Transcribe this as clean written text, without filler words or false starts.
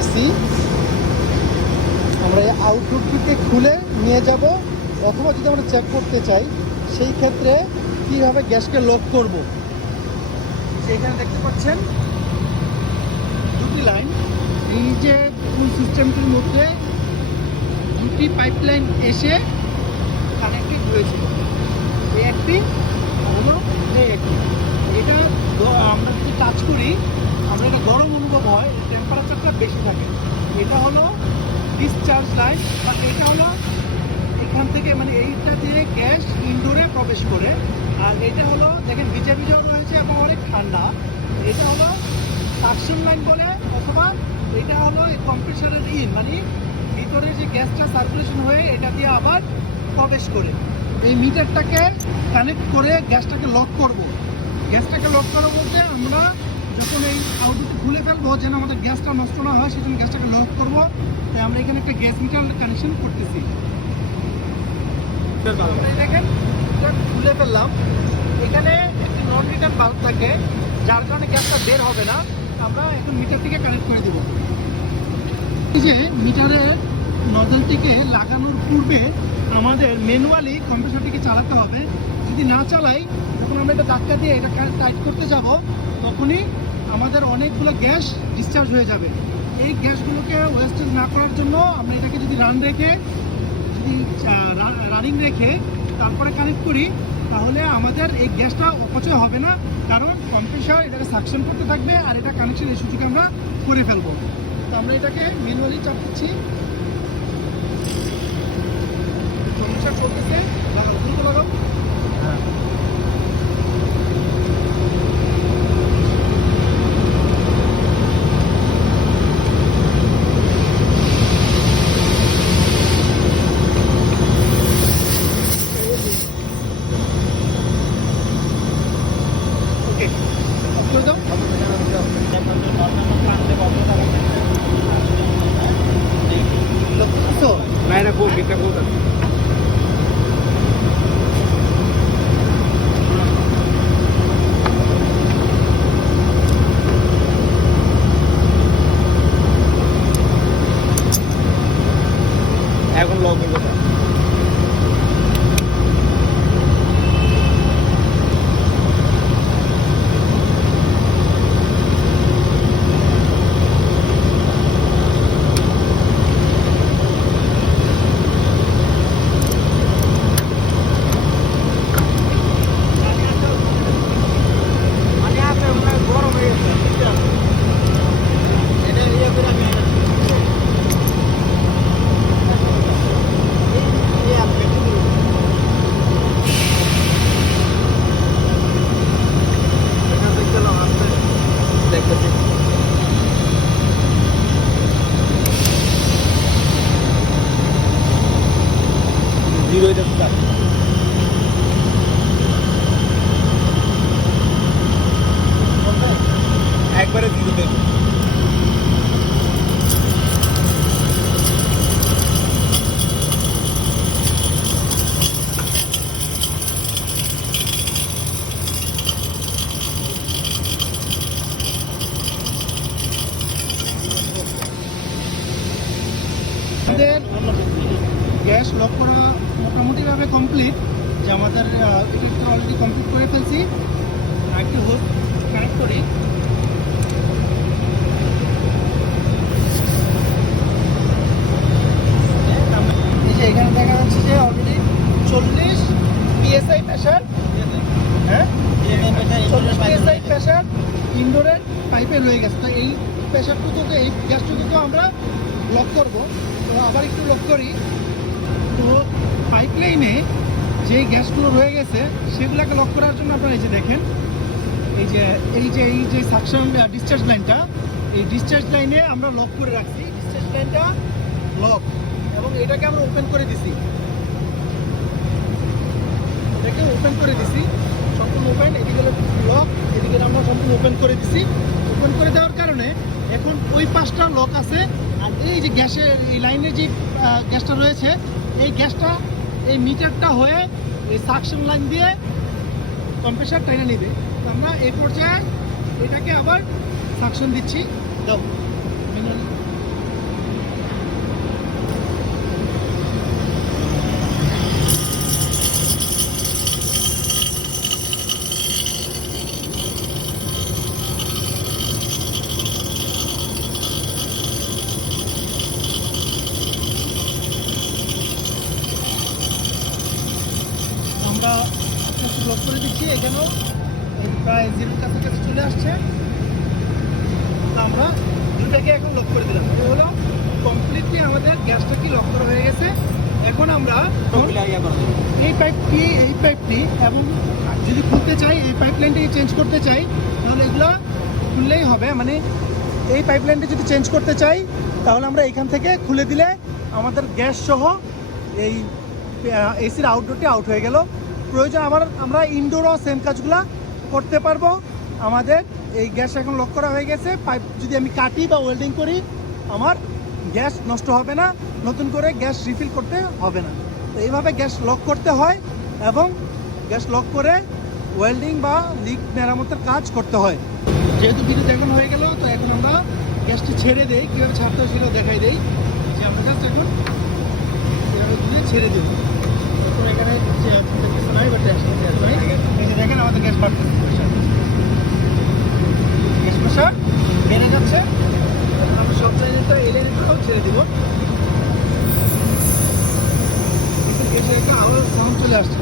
AC. আমরা এই আউটডোরটিকে খুলে নিয়ে যাব, অথবা যদি আমরা চেক করতে চাই সেই ক্ষেত্রে কীভাবে গ্যাসকে লক করব। এখানে দেখতে পাচ্ছেন দুটি লাইন। এই যে ফুল সিস্টেমটির মধ্যে দুটি পাইপলাইন এসে কানেক্টেড হয়েছিল, এই একটি হলো এই একটি। এটা আমরা যদি টাচ করি আমরা এটা গরম অনুভব হয়, টেম্পারেচারটা বেশি থাকে। এটা হলো ডিসচার্জ লাইন, বা এটা হলো এখান থেকে মানে এইটা দিয়ে গ্যাস ইনডোরে প্রবেশ করে। আর এটা হলো দেখেন ভিজা ভিজাও রয়েছে এবং অনেক ঠান্ডা। এটা হলো সাকশন লাইন বলে, অথবা এটা হলো কম্প্রেসারের ইন, মানে ভিতরে যে গ্যাসটা সার্কুলেশন হয়ে এটা দিয়ে আবার প্রবেশ করে। এই মিটারটাকে কানেক্ট করে গ্যাসটাকে লক করব। গ্যাসটাকে লক করার বলতে আমরা যখন এই আউটডোরটি খুলে ফেলবো যেন আমাদের গ্যাসটা নষ্ট না হয়, সেজন্য গ্যাসটাকে লক করবো। তাই আমরা এখানে একটা গ্যাস মিটার কানেকশন করতেছি। দেখেন খুলে ফেললাম, এখানে একটি নন রিটার্ন বাল্ব থাকে যার কারণে গ্যাসটা বের হবে না। আমরা এখন মিটারটিকে কানেক্ট করে দেবো। এই যে মিটারের নজলটিকে লাগানোর পূর্বে আমাদের ম্যানুয়ালি কম্প্রেসরটিকে চালাতে হবে। যদি না চালাই তখন আমরা এটা ধাক্কা দিয়ে এটা টাইট করতে যাব, তখনই আমাদের অনেকগুলো গ্যাস ডিসচার্জ হয়ে যাবে। এই গ্যাসগুলোকে ওয়েস্টেজ না করার জন্য আমরা এটাকে যদি রানিং রেখে তারপরে কানেক্ট করি, তাহলে আমাদের এই গ্যাসটা অপচয় হবে না, কারণ কম্প্রেসর এটাকে সাকশন করতে থাকবে আর এটা কানেকশন এই সুযোগে আমরা করে ফেলবো। তো আমরা এটাকে ম্যানুয়ালি চাপ দিচ্ছি, কম্প্রেসর চলতেছে, দ্রুত লাগাও। হ্যাঁ, এখন লক হয়ে গেছে। একবারে দিয়ে দেব। আমাদের গ্যাস লক করা মোটামুটিভাবে কমপ্লিট, যে আমাদের এটা অলরেডি কমপ্লিট করে ফেলছি। আরেকটি হোক কানেক্ট করি। এখানে দেখা যাচ্ছে যে অলরেডি 40 PSI প্রেশার, হ্যাঁ 40 PSI প্রেশার ইনডোরের পাইপে রয়ে গেছে। তো এই প্রেশারটুকুকে, এই গ্যাসটুকুকে আমরা লক করব। তো আবার একটু লক করি। তো পাইপলাইনে যে গ্যাসগুলো রয়ে গেছে সেগুলোকে লক করার জন্য আপনারা এই যে দেখেন, এই যে সাকশন ডিসচার্জ লাইনটা, এই ডিসচার্জ লাইনে আমরা লক করে রাখছি। ডিসচার্জ লাইনটা লক, এবং এটাকে আমরা ওপেন করে দিছি। এটাকে ওপেন করে দিছি সম্পূর্ণ ওপেন। এদিকে লক, এদিকে আমরা সম্পূর্ণ ওপেন করে দিছি। ওপেন করে দেওয়ার কারণে এখন ওই পাশটা লক আছে, আর এই যে গ্যাসের এই লাইনে যে গ্যাসটা রয়েছে, এই গ্যাসটা এই মিটারটা হয়ে এই সাকশন লাইন দিয়ে কম্প্রেসার টাইনে নিবে। তো আমরা এই পর্যায়ে এটাকে আবার সাকশন দিচ্ছি। দাও এখানেও এই প্রায় জিরোর কাছাকাছি চলে আসছে। তো আমরা দুটাকে এখন লক করে দিলাম। এটা হলো কমপ্লিটলি আমাদের গ্যাসটা কি লক করা হয়ে গেছে। এখন আমরা এই পাইপটি এবং যদি খুলতে চাই, এই পাইপ লাইনটাকে চেঞ্জ করতে চাই, তাহলে এগুলো খুললেই হবে। মানে এই পাইপ লাইনটা যদি চেঞ্জ করতে চাই, তাহলে আমরা এখান থেকে খুলে দিলে আমাদের গ্যাস সহ এই এসির আউটডোরটি আউট হয়ে গেল। প্রয়োজন আবার আমরা ইনডোরও সেম কাজগুলো করতে পারবো। আমাদের এই গ্যাস এখন লক করা হয়ে গেছে। পাইপ যদি আমি কাটি বা ওয়েল্ডিং করি, আমার গ্যাস নষ্ট হবে না, নতুন করে গ্যাস রিফিল করতে হবে না। তো এইভাবে গ্যাস লক করতে হয় এবং গ্যাস লক করে ওয়েল্ডিং বা লিক মেরামতের কাজ করতে হয়। যেহেতু ভিডিও দেখানো হয়ে গেল, তো এখন আমরা গ্যাসটি ছেড়ে দেই। কীভাবে ছাড়তে হয় সেটাও দেখাই দেই। যে আমরা জাস্ট এখন এভাবে দিয়ে ছেড়ে দেবো। তো এখানে কিছু নাই বা টেস্ট নাই। এই যে দেখেন আমাদের গ্যাস বাড়তেছে, গ্যাস প্রেশার বেড়ে যাচ্ছে। এখন আমরা সব লাইনটা এই লাইনটাও ছেড়ে দিব। এই যে আবার সাউন্ড চলে আসছে।